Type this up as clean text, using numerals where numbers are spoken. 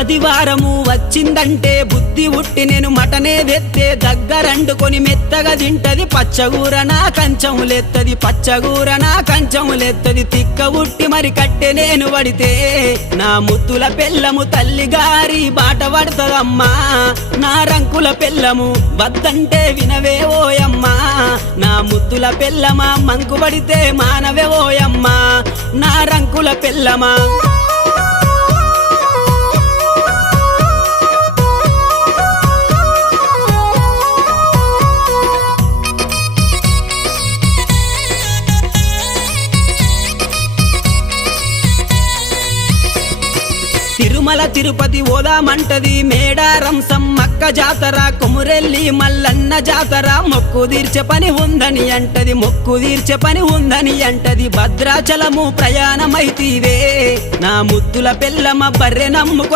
ఆదివారము వచ్చిందంటే బుద్ధి ఉట్టి నేను మటనే తెత్తే దగ్గరండుకొని మెత్తగా తింటది పచ్చగూర నా కంచములెత్తది పచ్చగూర నా కంచములెత్తది తిక్క ఉట్టి మరి కట్టె నేను పడితే నా ముత్తుల పెళ్ళము తల్లిగారి బాట పడతదమ్మా నా రంకుల పెళ్ళము వద్దంటే వినవే ఓయమ్మా నా ముత్తుల పెళ్ళమా మంకు పడితే మానవే ఓయమ్మా నా రంకుల పెళ్ళమా తిరుమల తిరుపతి ఓదామంటది మేడారం సమ్మక్క జాతర కొమురెల్లి మల్లన్న జాతర మొక్కు తీర్చే పని ఉందని అంటది మొక్కు తీర్చే పని ఉందని అంటది భద్రాచలము ప్రయాణమైతీవే నా ముద్దుల పెళ్ళమ బర్రె నమ్ముకొని